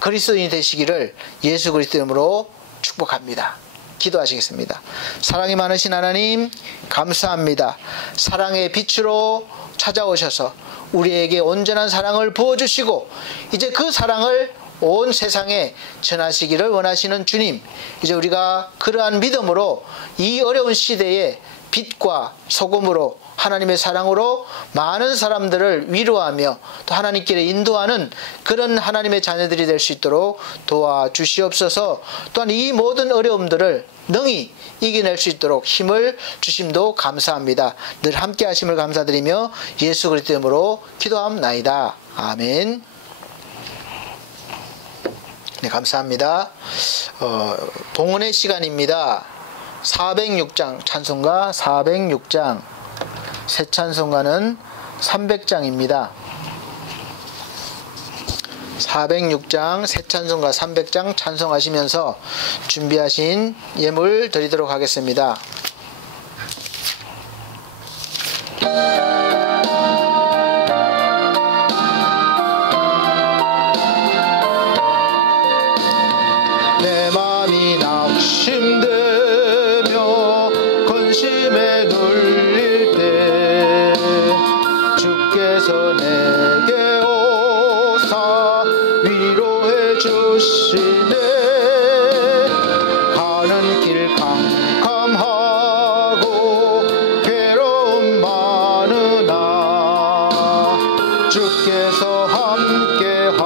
그리스도인이 되시기를 예수 그리스도 이름으로 축복합니다. 기도하시겠습니다. 사랑이 많으신 하나님, 감사합니다. 사랑의 빛으로 찾아오셔서 우리에게 온전한 사랑을 부어주시고 이제 그 사랑을 온 세상에 전하시기를 원하시는 주님, 이제 우리가 그러한 믿음으로 이 어려운 시대에 빛과 소금으로 하나님의 사랑으로 많은 사람들을 위로하며 또 하나님께 인도하는 그런 하나님의 자녀들이 될 수 있도록 도와주시옵소서. 또한 이 모든 어려움들을 능히 이겨낼 수 있도록 힘을 주심도 감사합니다. 늘 함께 하심을 감사드리며 예수 그리스도 이름으로 기도함나이다. 아멘. 네, 감사합니다. 봉헌의 시간입니다. 406장 찬송가 406장, 새 찬송가는 300장입니다. 406장 새 찬송가 300장 찬송하시면서 준비하신 예물 드리도록 하겠습니다. 내 마음이 낙심되며 근심에 눌릴 때 주께서 내게 오사 위로해 주시네. 가는 길 캄캄하고 괴로움 많으나 주께서 함께하며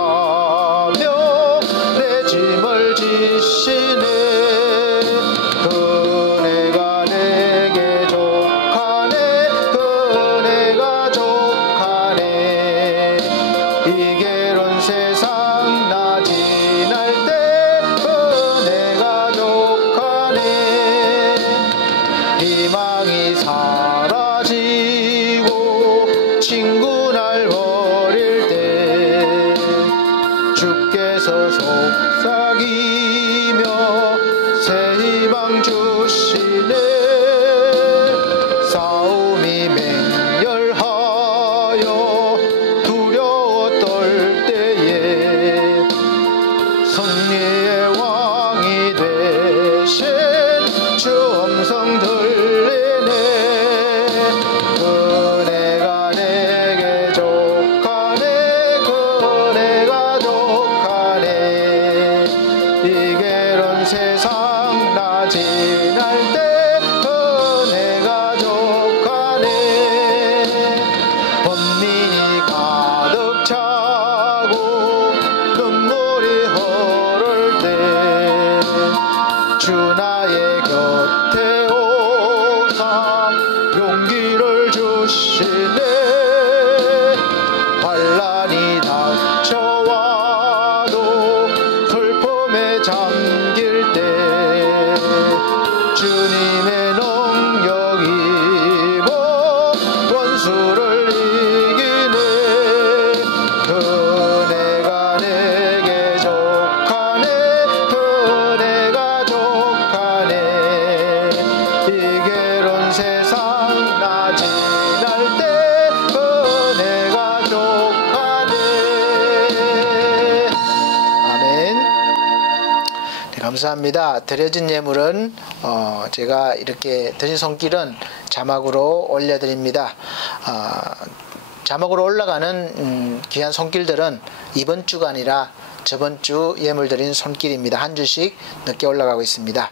내 짐을 지시네. 그네가 내게 족하네. 그네가 족하네. 이게론 세상 나 지날 때 그네가 족하네. 희망이 사라지고 친구 날 버릴 때 주께서 속삭이며 새 희망 주시네. 싸움이 맹렬하여 두려워 떨 때에 승리의 왕이 되신 주 음성 들리네. 그네가 내게 족하네. 그네가 족하네. 이게론 세상 나 지날 때 그네가 족하네. 번민이 가득 차고 눈물이 흐를 때 주 나의 곁에 오사 용기를 주시네. 환난이 닥쳐와도 슬픔에 잠길 때 주님의 능력이 뭐 원수를 이기네. 그네가 내게 족하네. 그네가 족하네. 이게론 세상 나 지날 때 그네가 족하네. 아멘. 네, 감사합니다. 드려진 예물은 제가 이렇게 드린 손길은 자막으로 올려드립니다. 자막으로 올라가는 귀한 손길들은 이번 주가 아니라 저번 주 예물 드린 손길입니다. 한 주씩 늦게 올라가고 있습니다.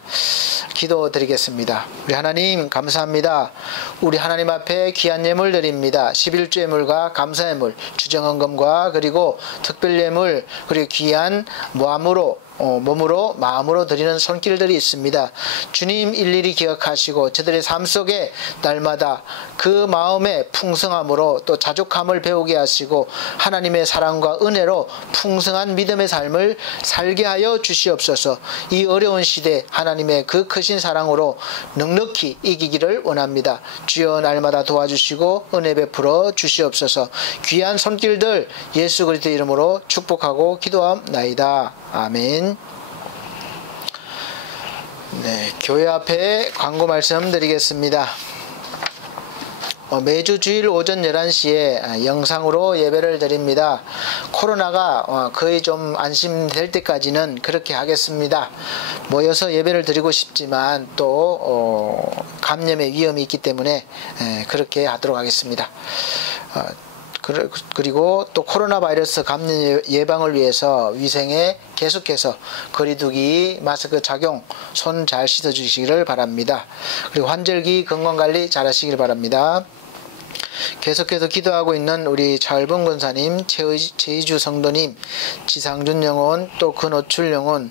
기도 드리겠습니다. 우리 하나님 감사합니다. 우리 하나님 앞에 귀한 예물 드립니다. 11주 예물과 감사 예물, 주정헌금과 그리고 특별 예물, 그리고 귀한 몸으로 마음으로 드리는 손길들이 있습니다. 주님 일일이 기억하시고 저들의 삶 속에 날마다 그 마음의 풍성함으로 또 자족함을 배우게 하시고 하나님의 사랑과 은혜로 풍성한 믿음의 삶을 살게 하여 주시옵소서. 이 어려운 시대 하나님의 그 크신 사랑으로 넉넉히 이기기를 원합니다. 주여 날마다 도와주시고 은혜 베풀어 주시옵소서. 귀한 손길들 예수 그리스도 이름으로 축복하고 기도함나이다. 아멘. 네, 교회 앞에 광고 말씀드리겠습니다. 매주 주일 오전 11시에 영상으로 예배를 드립니다. 코로나가 거의 좀 안심될 때까지는 그렇게 하겠습니다. 모여서 예배를 드리고 싶지만 또 감염의 위험이 있기 때문에 그렇게 하도록 하겠습니다. 그리고 또 코로나 바이러스 감염 예방을 위해서 위생에 계속해서 거리두기, 마스크 착용, 손 잘 씻어 주시기를 바랍니다. 그리고 환절기 건강관리 잘 하시길 바랍니다. 계속해서 기도하고 있는 우리 차을봉 권사님, 최의주 성도님, 지상준 영혼, 또 근호출 영혼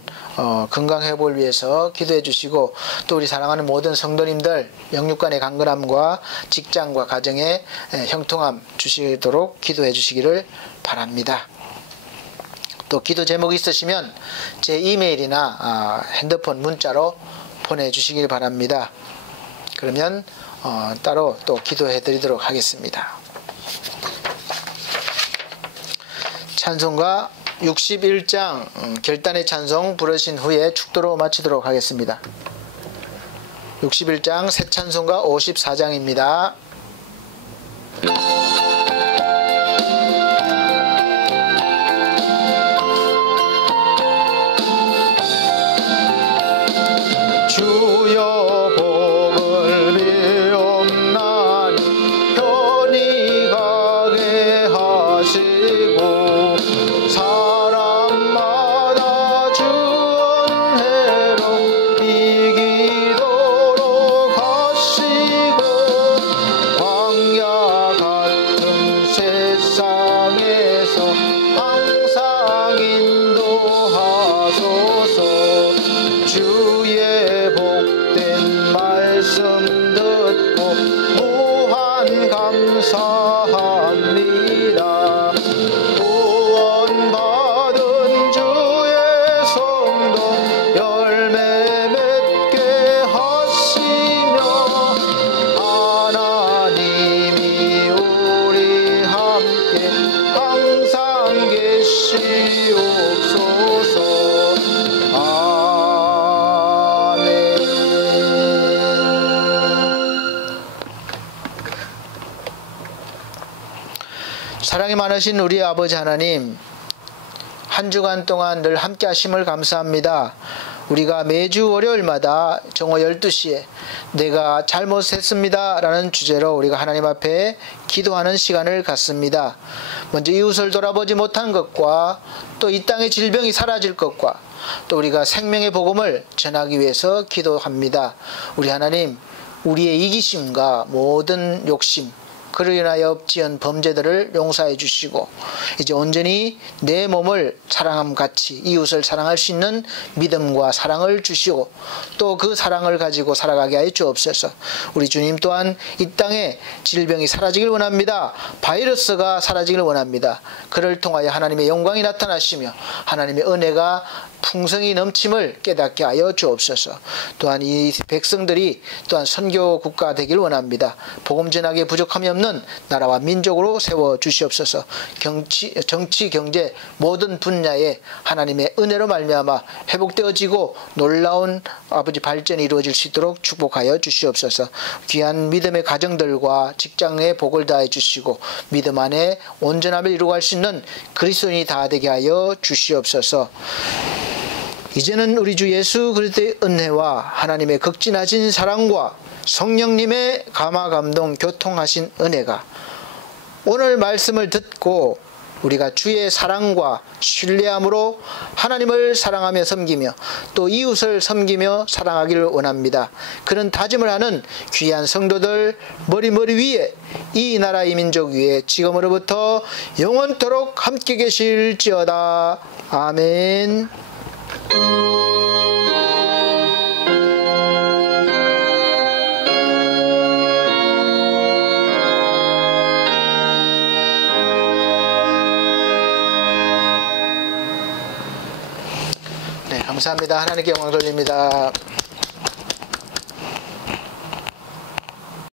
건강회복을 위해서 기도해 주시고, 또 우리 사랑하는 모든 성도님들 영육간의 강건함과 직장과 가정의 형통함 주시도록 기도해 주시기를 바랍니다. 또 기도 제목이 있으시면 제 이메일이나 핸드폰 문자로 보내주시길 바랍니다. 그러면 따로 또 기도해 드리도록 하겠습니다. 찬송가 61장 결단의 찬송 부르신 후에 축도로 마치도록 하겠습니다. 61장 새 찬송가 54장입니다. 주여 복을 비옵나니 편히 가게 하시고 사람마다 주 은혜로 이기도록 하시고 광야 같은 세상에서 항상 인도하소서. 주의 복된 말씀 듣고 무한 감사합니다. 구원받은 주의 성도 열매 맺게 하시며 하나님이 우리 함께 항상 계시옵소서. 사랑이 많으신 우리 아버지 하나님, 한 주간 동안 늘 함께 하심을 감사합니다. 우리가 매주 월요일마다 정오 12시에 내가 잘못했습니다 라는 주제로 우리가 하나님 앞에 기도하는 시간을 갖습니다. 먼저 이웃을 돌아보지 못한 것과 또 이 땅의 질병이 사라질 것과 또 우리가 생명의 복음을 전하기 위해서 기도합니다. 우리 하나님, 우리의 이기심과 모든 욕심, 그로 인하여 지은 범죄들을 용서해 주시고 이제 온전히 내 몸을 사랑함 같이 이웃을 사랑할 수 있는 믿음과 사랑을 주시고 또 그 사랑을 가지고 살아가게 하여 주옵소서. 우리 주님 또한 이 땅에 질병이 사라지길 원합니다. 바이러스가 사라지길 원합니다. 그를 통하여 하나님의 영광이 나타나시며 하나님의 은혜가 풍성히 넘침을 깨닫게 하여 주옵소서. 또한 이 백성들이 또한 선교 국가 되길 원합니다. 복음 전하기에 부족함이 없는 나라와 민족으로 세워 주시옵소서. 정치, 경제 모든 분야에 하나님의 은혜로 말미암아 회복되어지고 놀라운 아버지 발전이 이루어질 수 있도록 축복하여 주시옵소서. 귀한 믿음의 가정들과 직장에 복을 다해 주시고 믿음 안에 온전함을 이루어갈 수 있는 그리스도인이 다 되게 하여 주시옵소서. 이제는 우리 주 예수 그리스도의 은혜와 하나님의 극진하신 사랑과 성령님의 감화 감동 교통하신 은혜가 오늘 말씀을 듣고 우리가 주의 사랑과 신뢰함으로 하나님을 사랑하며 섬기며 또 이웃을 섬기며 사랑하기를 원합니다. 그런 다짐을 하는 귀한 성도들 머리 위에 이 나라 이 민족 위에 지금으로부터 영원토록 함께 계실지어다. 아멘. 감사합니다. 하나님께 영광 돌립니다.